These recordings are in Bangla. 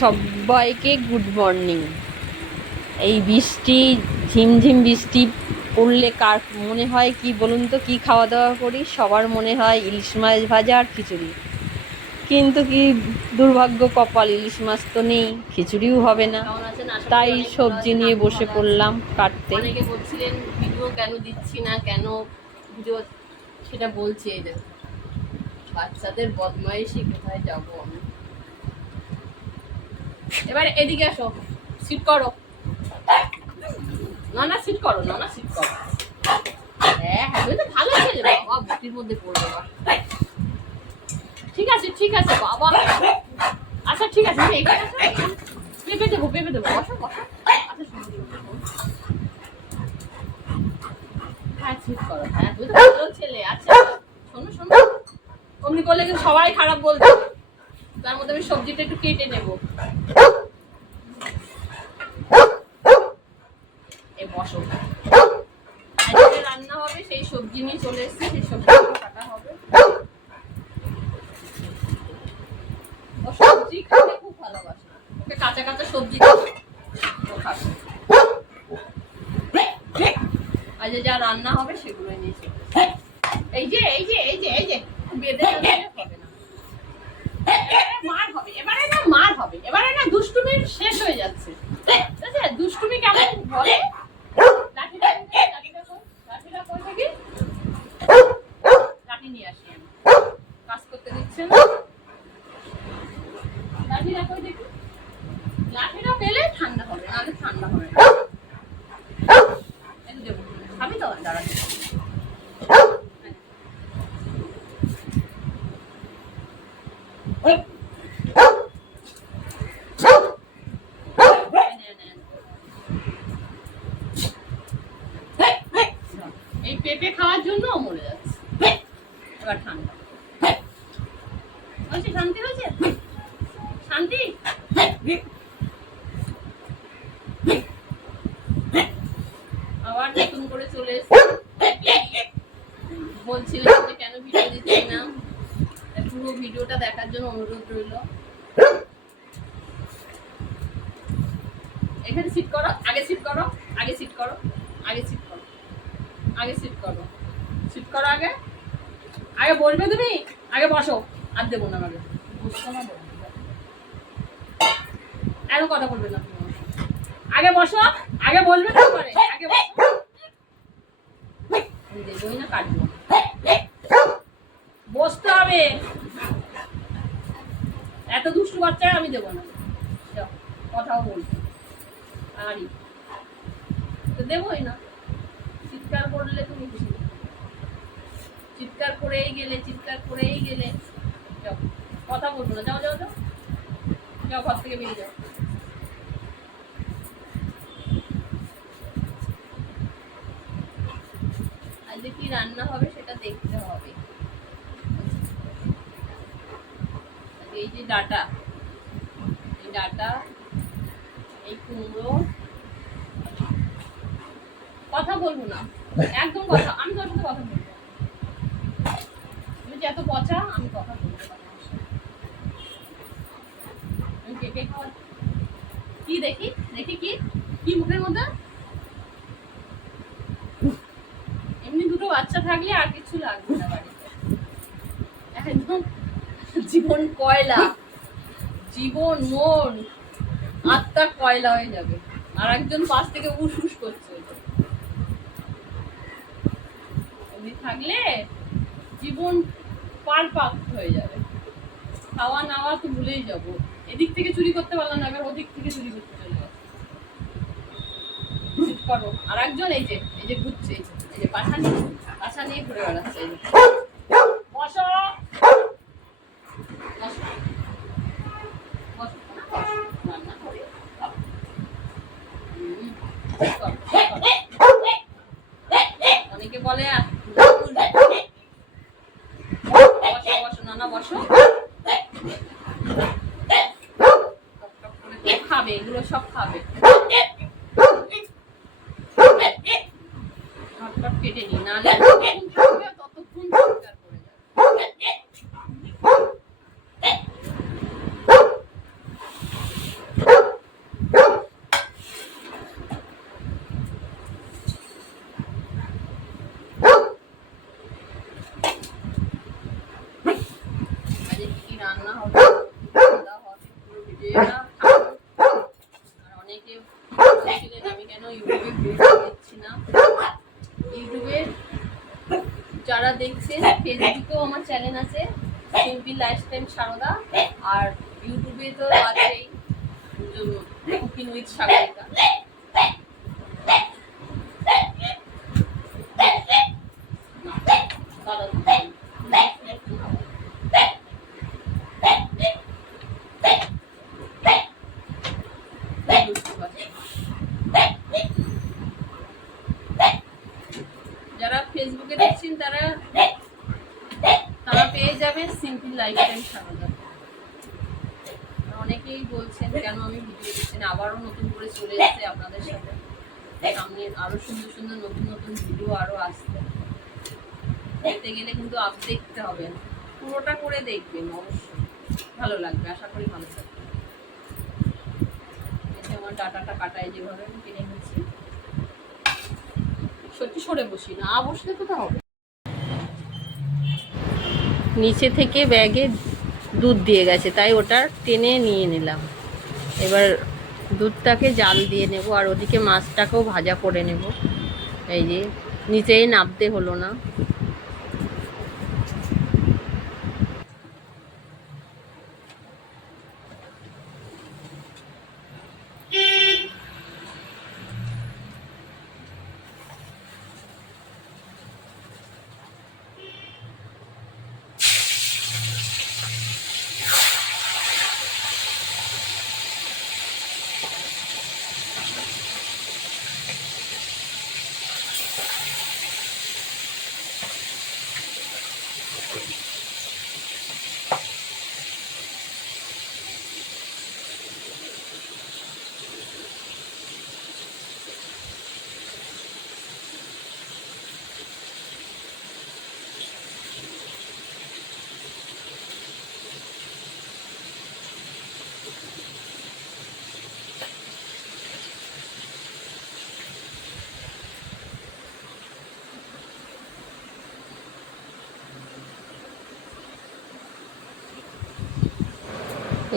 সবাইকে গুড মর্নিং। এই বৃষ্টি, ঝিমঝিম বৃষ্টি পড়লে কার মনে হয় কি বলুন তো, কি খাওয়া দাওয়া করি? সবার মনে হয় ইলিশ মাছ ভাজা আর খিচুড়ি। কিন্তু কি দুর্ভাগ্য কপাল, ইলিশ মাছ তো নেই, খিচুড়িও হবে না। তাই সবজি নিয়ে বসে পড়লাম কাটতে। অনেকে বলছিলেন ভিডিও কেন দিচ্ছি না, কেন ভিডিও, সেটা বলছি। এই দেখো বাচ্চাদের বদমাইশি, কোথায় যাবো আমি। এবার এদিকে আসো, সিট করো। না সিট করো, না সিট করো। হ্যাঁ তুমি তো ভালো ছেলে বাবা, বুটির মধ্যে পড়বে। ঠিক আছে বাবা। আচ্ছা ঠিক আছে, এখানে আসো, পেঁপে দেবো বসো বসো। আচ্ছা হ্যাঁ সিট করো। হ্যাঁ তুমি তো ভালো ছেলে। আচ্ছা শোনো, অমনি করলে কিন্তু সবাই খারাপ বলবে। তার মধ্যে আমি সবজিটা একটু কেটে নেবো। এই বসো, আজকে রান্না হবে, সেই সবজি নিয়ে চলে এসেছি, সেই সবজিগুলো কাটা হবে। ও সবজি খেতে খুব ভালোবাসে, ওকে কাঁচা কাঁচা সবজি ও খাবে। আজ যা রান্না হবে সেগুলোই নিয়ে চলে এসেছি। এই যে বেঁধে হবে না। মার হবে এবারে না দুষ্টুমির শেষ হয়ে যাচ্ছে। দুষ্টুমি কেমন বলে, লাঠিটা কই থাকি, লাঠি নিয়ে আসি আমি, কাজ করতে দিচ্ছে না। লাঠিটা কই দেখি, লাঠিটা পেলে ঠান্ডা হবে, নাহলে ঠান্ডা হবে না। দেবো খাবি তো, দাঁড়া। এই পেঁপে খাওয়ার জন্য মরে যাচ্ছে। এবার ঠান্ডা হয়েছে, শান্তি হয়েছে, শান্তি। আবার নতুন করে চলে এসেছে। বলছিলেন যে কেন ভিডিও দিচ্ছি না, পুরো ভিডিওটা দেখার জন্য অনুরোধ রইল। এখানে সিট করো, আগে সিট করো, আগে সিট করো, আগে সিট করো, আগে সিট করো, সিট করো আগে। আগে বলবে তুমি, আগে বসো। আর দেবো না, আগে বুঝতে না, এত কথা বলবে না তুমি। আগে বসো, আগে বলবে না করে, আগে বসো। দেবই না, কাটবো, বসতে হবে। এত দুষ্টু বাচ্চা আমি দেবো না, কথাও বলবো আরই তো দেবই না। চিৎকার করলে তুমি খুশি, চিৎকার করেই গেলে যাও, কথা বলবো না, যাও যাও যাও যাও, ঘর থেকে বেরিয়ে যাও। আজকে কি রান্না হবে সেটা দেখতে হবে। এই যে ডাটা, এই কুমড়ো, কথা বলবো না একদম, কথা আমি তোর সাথে কথা বলবো। তুমি যে এত পচা, আমি কথা বলবো। আমি পেঁপে খাওয়া কি দেখি কি মুখের মধ্যে, এমনি দুটো বাচ্চা থাকলে আর কিছু লাগবে না বাড়িতে। একদম জীবন কয়লা, জীবন মন আত্মা কয়লা হয়ে যাবে। আর একজন পাশ থেকে উস উস করছে, এমনি থাকলে জীবন পারপাক হয়ে যাবে। খাওয়া নাওয়া তো ভুলেই যাবো। এদিক থেকে চুরি করতে পারলাম না, এবার ওদিক থেকে চুরি করতে চলে যাবো। করো। আর একজন এই যে ঘুরছে, এই যে পাশা নিয়ে ঘুরে বেড়াচ্ছে। বসো, অনেকে বলে বসো নানা বসো, খাবে এগুলো সব খাবে। কেটে নি, নাহলে ততক্ষণ চিৎকার করে যাবে। ভিডিওটা। আর অনেকে বলছিলেন আমি কেন ইউটিউবে ভিডিও দিচ্ছি না। ইউটিউবে যারা দেখছেন, ফেসবুকেও আমার চ্যানেল আছে সিম্পল লাইফস্টাইল সারদা, আর ইউটিউবে তো আছেই কুকিং উইথ সাগরিকা। যারা ফেসবুকে দেখছেন তারা পেয়ে যাবেন সিম্পল লাইফস্টাইল সারদা। অনেকেই বলছেন কেন আমি ভিডিও দিচ্ছি না, আবারও নতুন করে চলে এসেছে আপনাদের সাথে। সামনে আরো সুন্দর সুন্দর নতুন নতুন ভিডিও আরো আসছে। দেখতে গেলে কিন্তু দেখতে হবে, পুরোটা করে দেখবেন, অবশ্যই ভালো লাগবে, আশা করি ভালো লাগবে। আমার ডাটাটা কাটায় যেভাবে আমি কিনে নিচ্ছি, সত্যি সরে বসি না, বসলে তো হবে। নিচে থেকে ব্যাগে দুধ দিয়ে গেছে, তাই ওটা টেনে নিয়ে নিলাম। এবার দুধটাকে জাল দিয়ে নেব, আর ওদিকে মাছটাকেও ভাজা করে নেব। এই যে নিচেই নামতে হলো না।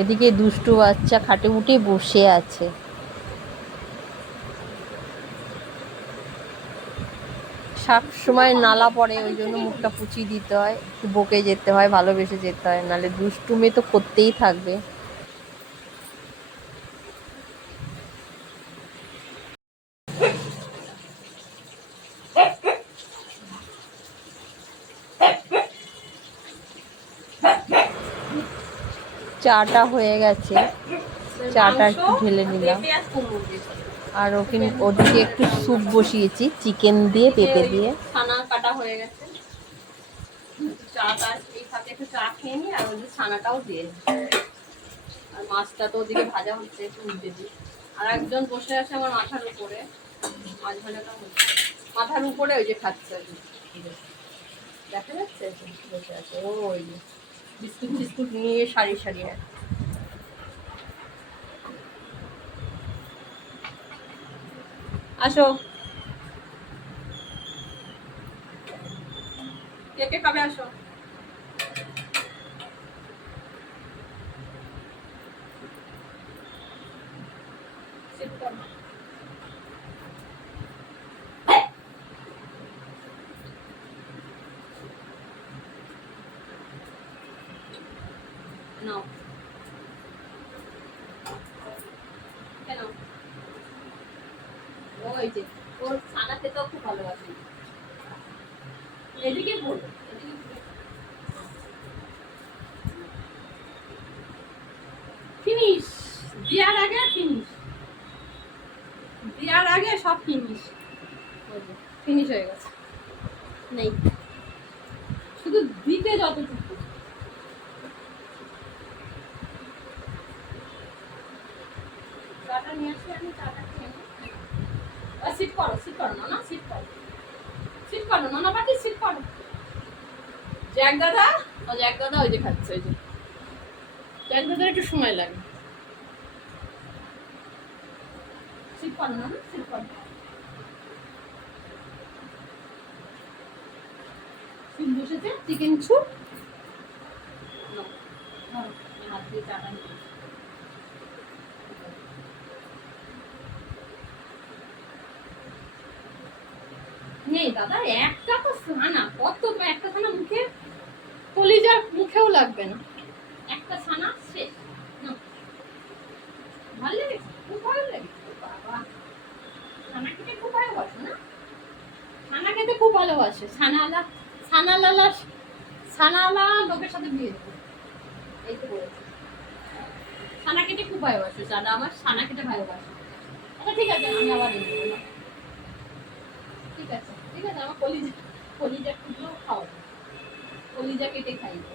এদিকে দুষ্টু বাচ্চা খাটে উঠে বসে আছে। সব সময় নালা পড়ে, ওই জন্য মুখটা পুচিয়ে দিতে হয়, একটু বকে যেতে হয়, ভালোবেসে যেতে হয়, নাহলে দুষ্টুমি তো করতেই থাকবে। চাটা হয়ে গেছে, চাটা একটু ঢেলে নিলাম। আর ওদিকে একটু স্যুপ বসিয়েছি চিকেন দিয়ে, পেঁপে দিয়ে। ছানা কাটা হয়ে গেছে, চাটা এই সাথে একটু চা খেয়ে নিই, আর ওই ছানাটাও দিয়ে, আর মাছটা তো ওদিকে ভাজা হচ্ছে, একটু উল্টে দিই। আর একজন বসে আছে আমার মাথার উপরে, মাছ ভাজাটা হচ্ছে মাথার উপরে, ওই যে খাচ্ছে, দেখা যাচ্ছে বসে আছে ও, ওই বিস্কুট টিস্কুট নিয়ে সারি সারি। আসো, কে কে খাবে আসো। নাও, কেন ওই যে ওর ছানা খেতেও খুব ভালোবাসে। এদিকে বল, ফিনিশ দেওয়ার আগে, ফিনিশ দেওয়ার আগে সব ফিনিশ, ফিনিশ হয়ে গেছে, নেই শুধু দিতে যতটুকু। চাটা নিয়ে আসি আমি, চাটা খেয়ে নিই। সিট করো, সিট করো না, সিট করো, সিট করো না বাকি, সিট করো। জ্যাক দাদা, ও জ্যাক দাদা ওই যে খাচ্ছে, ওই যে জ্যাক দাদার একটু সময় লাগে। সিট করো না, সিট করো। স্যুপ বসেছে, চিকেন স্যুপ। হাত দিয়ে চাটা নিয়ে দাদা, একটা তো ছানা, কত একটা ছানা মুখে, কলিজার মুখেও লাগবে না, একটা ছানা শেষ। ভালো লেগেছে, খুব ভালো লেগেছে বাবা। ছানা খেতে খুব ভালোবাসে না? ছানা খেতে খুব ভালোবাসে। ছানাওয়ালা লোকের সাথে বিয়ে দেবো, এই তো বলেছে। ছানা খেতে খুব ভালোবাসে দাদা আমার, ছানা খেতে ভালোবাসে। আচ্ছা ঠিক আছে, আমি আবার দেবো না। ঠিক আছে ঠিক আছে, আমার কলিজা টুকরো খাওয়াবো, কলিজা কেটে খাইবো।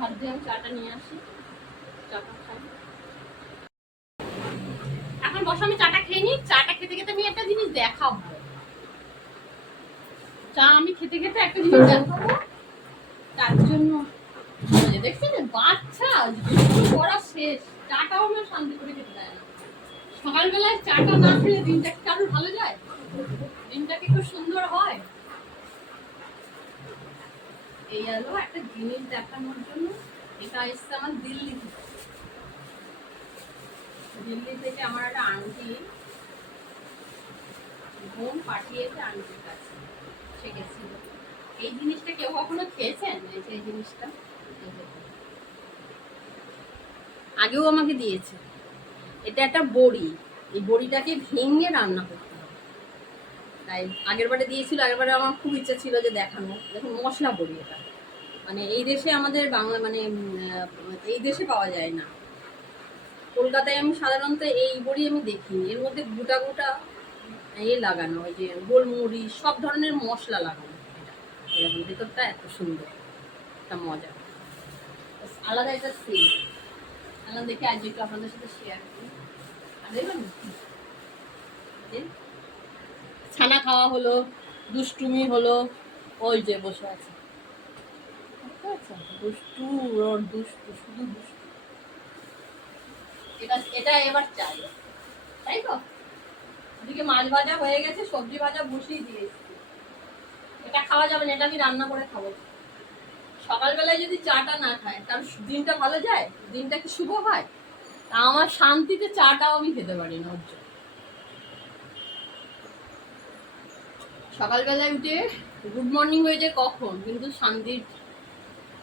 হাত দিয়ে আমি চাটা নিয়ে আসি, চাটা খাই। এখন বসো, আমি চাটা খেয়ে নিই। চাটা খেতে খেতে আমি একটা জিনিস দেখাবো। চা আমি খেতে খেতে একটা জিনিস দেখাবো, তার জন্য দেখছেন বাচ্চা পড়া শেষ, চাটাও আমার শান্তি করে খেতে দেয় না। সকালবেলায় চাটা না খেলে দিনটা কি কারোর ভালো যায়? দিনটা কি খুব সুন্দর হয়? এই আলো একটা জিনিস দেখানোর জন্য। এটা এসছে আমার দিল্লি থেকে। দিল্লি থেকে আমার একটা আন্টি বোন পাঠিয়েছে আন্টির কাছে, সে গেছিল। এই জিনিসটা কেউ কখনো খেয়েছেন? এই জিনিসটা আগেও আমাকে দিয়েছে। এটা একটা বড়ি, এই বড়িটাকে ভেঙে রান্না করতে হবে। তাই আগের বারে দিয়েছিল, আগের বারে আমার খুব ইচ্ছা ছিল যে দেখানো। দেখুন মশলা বড়ি, এটা মানে এই দেশে আমাদের বাংলা মানে এই দেশে পাওয়া যায় না। কলকাতায় আমি সাধারণত এই বড়ি আমি দেখি, এর মধ্যে গোটা গোটা লাগানো, ওই যে গোলমরিচ সব ধরনের মশলা লাগানো। এটা এরকম ভেতরটা এত সুন্দর, একটা মজা, আলাদা একটা সেল। আলাদা দেখে আজ একটু আপনাদের সাথে শেয়ার করি। আর দেখবেন ছানা খাওয়া হলো, দুষ্টুমি হলো, ওই যে বসে আছে দুষ্টু, দুষ্টু শুধু দুষ্টু। এটা এবার চাই, তাই তো? ওদিকে মাছ ভাজা হয়ে গেছে, সবজি ভাজা বসিয়ে দিয়েছি। এটা খাওয়া যাবে না, এটা আমি রান্না করে খাবো। সকালবেলায় যদি চাটা না খায় তার দিনটা ভালো যায়? দিনটা কি শুভ হয়? তা আমার শান্তিতে চাটাও আমি খেতে পারি না। ওর জন্য সকালবেলায় উঠে গুড মর্নিং হয়ে যায় কখন, কিন্তু শান্তির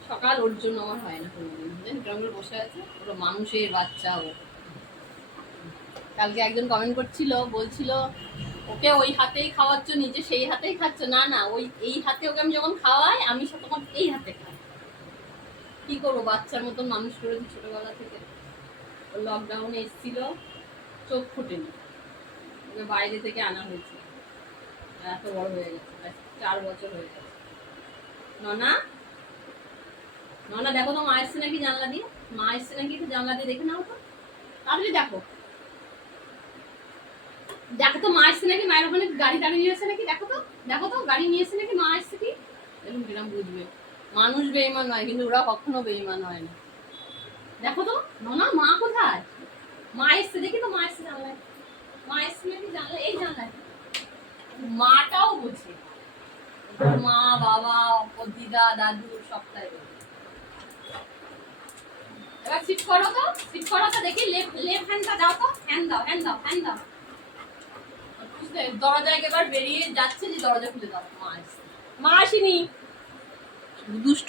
সকাল ওর জন্য আমার হয় না কোনোদিন। গ্রামের বসে আছে, ওরা মানুষের বাচ্চা। ও কালকে একজন কমেন্ট করছিল, বলছিল ওকে ওই হাতেই খাওয়াচ্ছ, নিজে সেই হাতেই খাচ্ছ। না না, ওই এই হাতে ওকে আমি যখন খাওয়াই, আমি তখন এই হাতে খাই। কি করবো, বাচ্চার মতন মানুষ করেছি ছোটবেলা থেকে। ও লকডাউনে এসেছিল, চোখ ফুটেনি, ওকে বাইরে থেকে আনা হয়েছে, এত বড় হয়ে গেছে, 4 বছর হয়ে গেছে। ননা ননা দেখো তো মা এসছে নাকি জানলা দিয়ে, মা এসছে নাকি একটু জানলা দিয়ে দেখে নাও তো, তাড়াতাড়ি দেখো। দেখো তো মা এসছে নাকি, মায়ের ওখানে গাড়ি নিয়ে এসে নাকি, দেখো তো, দেখো তো গাড়ি নিয়ে এসে নাকি, মা এসছে কি। দেখুন কিরম বুঝবে, মানুষ বেঈমান হয় কিন্তু ওরা কখনো বেঈমান হয় না। দেখো তো ননা, মা কোথায়? মা এসছে, দেখি তো মা এসছে জানলায়, মা এসছে নাকি জানলায়, এই জানলায়। মাটাও বুঝে, মা বাবা দিদা দাদু সবটাই বোঝে। এবার সিট করো তো, সিট করো তো দেখি, লেফট হ্যান্ডটা দাও তো, হ্যান্ড দাও, হ্যান্ড দাও, হ্যান্ড দাও। দরজায় এবার বেরিয়ে যাচ্ছে যে দরজা খুলে দাও, মা আসছে। মা আসেনি, দুষ্ট।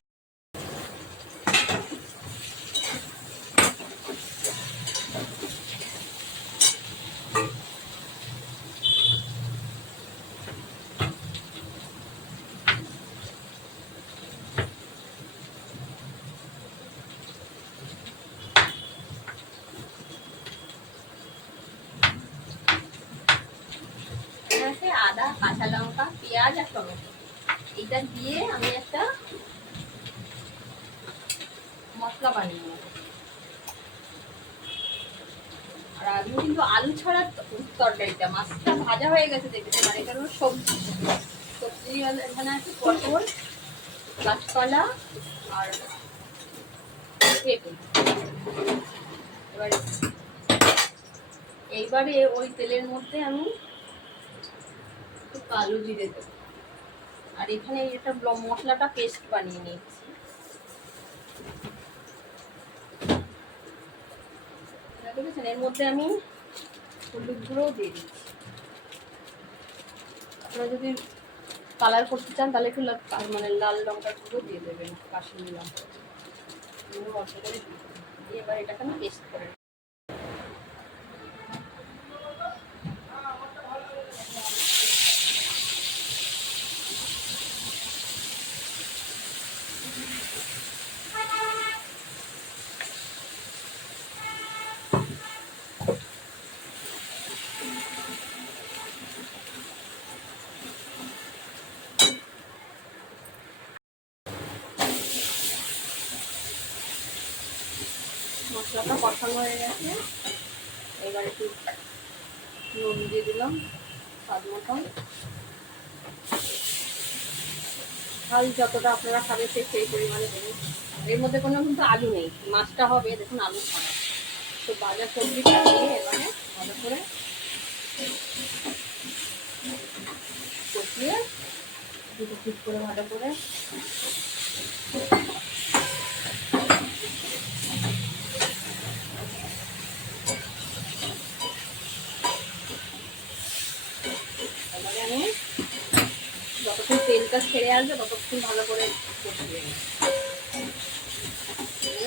আদা, কাঁচা লঙ্কা, পেঁয়াজ আর টমেটো, এটা দিয়ে আমি একটা মশলা বানিয়ে নেব। আর আমি কিন্তু আলু ছাড়া তরকারিটা, মাছটা ভাজা হয়ে গেছে দেখতে পারে, কারণ সবজি এখানে আছে পটল, কাঁচকলা আর পেঁপে। এইবারে ওই তেলের মধ্যে আমি একটু কালো জিরে দেবো, আর এখানে এটা মশলাটা পেস্ট বানিয়ে নিচ্ছি। দেখেছেন, এর মধ্যে আমি হলুদ গুঁড়ো দিয়ে দিচ্ছি, আপনারা যদি কালার করতে চান তাহলে একটু মানে লাল লঙ্কার গুঁড়ো দিয়ে দেবেন, কাশ্মীরি লঙ্কা অল্প করে দিয়ে এবার এটাকে আমি পেস্ট করে মশলাটা কষানো হয়ে গেছে। এবার একটু নুন দিয়ে দিলাম স্বাদ মতন, ঝাল যতটা আপনারা খাবেন সেই পরিমাণে দেবেন। এর মধ্যে কোনো কিন্তু আলু নেই, মাছটা হবে দেখুন আলু ছাড়া। তো বাজার সবজিটা দিয়ে এবারে ভালো করে কষিয়ে দুটো ঠিক করে ভালো করে এবারে আমি যতক্ষণ তেলটা ছেড়ে আসবে ততক্ষণ ভালো করে কষিয়ে নেব।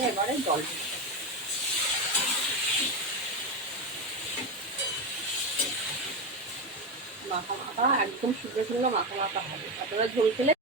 এবারে জল দিতে মাখা মাখা একদম শুকনো শুকনো মাখা মাখা হবে। আপনারা ঝোল খেলে